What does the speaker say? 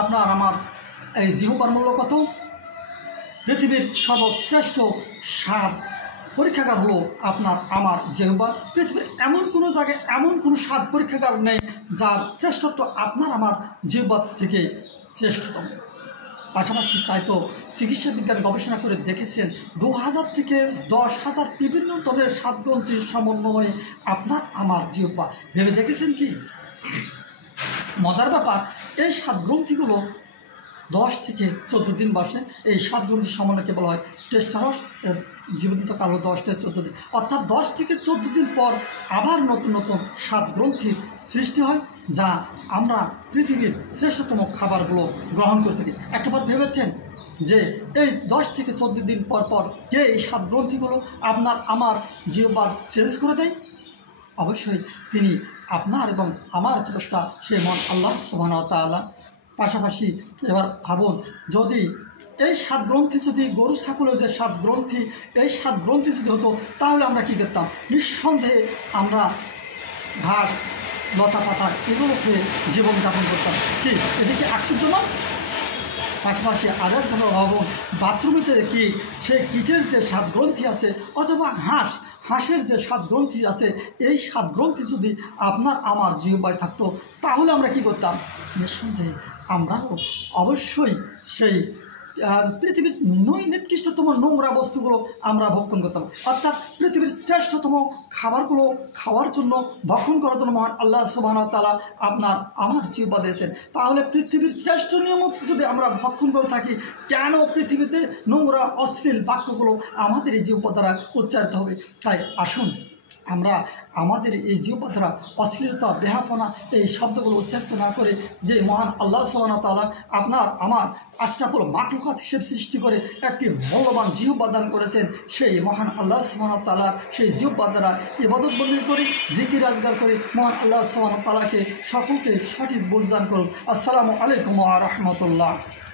আপনার আমার এই জিহ্বার মূল্য কত? পৃথিবীর সর্বশ্রেষ্ঠ স্বাদ পরীক্ষাগার হলো আপনার আমার জিহ্বা। পৃথিবীর এমন কোনো জায়গায় এমন কোনো স্বাদ পরীক্ষাগার নেই যার শ্রেষ্ঠত্ব আপনার আমার জিহ্বার থেকে শ্রেষ্ঠতম। পাশাপাশি তাই তো চিকিৎসা বিজ্ঞান গবেষণা করে দেখেছেন 2000 থেকে 10,000 বিভিন্ন ধরনের স্বাদ গ্রন্থির সমন্বয়ে আপনার আমার জিহ্বা। ভেবে দেখেছেন কি? মজার ব্যাপার, এই স্বাদ গ্রন্থিগুলো 10 থেকে 14 দিন বসে। এই স্বাদ গ্রন্থির সমন্বয়কে বলা হয় টেস্টারস। জীবন্তকাল হলো 10 থেকে 14 দিন, অর্থাৎ 10 থেকে 14 দিন পর আবার নতুন নতুন স্বাদ গ্রন্থির সৃষ্টি হয়, যা আমরা পৃথিবীর শ্রেষ্ঠতম খাবারগুলো গ্রহণ করে থাকি। একটাবার ভেবেছেন যে এই 10 থেকে 14 দিন পর পর কে এই স্বাদ গ্রন্থিগুলো আপনার আমার জিহ্বার চেঞ্জ করে দেয়? অবশ্যই তিনি আপনার এবং আমার স্রষ্টা সেই মহান আল্লাহ সুবহানাহু ওয়া তাআলা। পাশাপাশি এবার ভাবুন, যদি এই স্বাদ গ্রন্থি যদি গরু ছাগলের যে স্বাদ গ্রন্থি, এই স্বাদ গ্রন্থি যদি হতো তাহলে আমরা কী করতাম? নিঃসন্দেহে আমরা ঘাস লতা পাতা এগুলো খেয়ে জীবনযাপন করতাম। কি এটা কি আশ্চর্য নয়? পাশাপাশি আরেক ধরনের ভাবুন, বাথরুমে যে কীট, সেই কীটের যে স্বাদ গ্রন্থি আছে, অথবা হাঁসের যে স্বাদ গ্রন্থি আছে, এই স্বাদ গ্রন্থি যদি আপনার আমার জিহ্বায় থাকতো তাহলে আমরা কি করতাম? নিঃসন্দেহে আমরাও অবশ্যই সেই পৃথিবীর নিকৃষ্টতম নোংরা বস্তুগুলো আমরা ভক্ষণ করতাম। অর্থাৎ পৃথিবীর শ্রেষ্ঠতম খাবারগুলো খাওয়ার জন্য, ভক্ষণ করার জন্য মহান আল্লাহ সুবহানাহু ওয়া তাআলা আপনার আমার জিহ্বা দিয়েছেন। তাহলে পৃথিবীর শ্রেষ্ঠ নিয়ামত যদি আমরা ভক্ষণ করে থাকি, কেন পৃথিবীতে নোংরা অশ্লীল বাক্যগুলো আমাদের এই জিহ্বা দ্বারা উচ্চারিত হবে? তাই আসুন আমরা আমাদের এই জিহ্বা দ্বারা অশ্লীলতা, বেহাপনা এই শব্দগুলো উচ্চারিত না করে, যে মহান আল্লাহ সুবহানাহু ওয়া তাআলা আপনার আমার আশরাফুল মাখলুকাত হিসেবে সৃষ্টি করে একটি মূল্যবান জিহ্বা দান করেছেন, সেই মহান আল্লাহ সুবহানাহু ওয়া তাআলার সেই জিহ্বা দ্বারা ইবাদত বন্দেগী করি, জিকির আজগার করি। মহান আল্লাহ সুবহানাহু ওয়া তাআলাকে সকলকে সঠিক বুঝ দান করুন। আসসালামু আলাইকুম ওয়া রাহমাতুল্লাহ।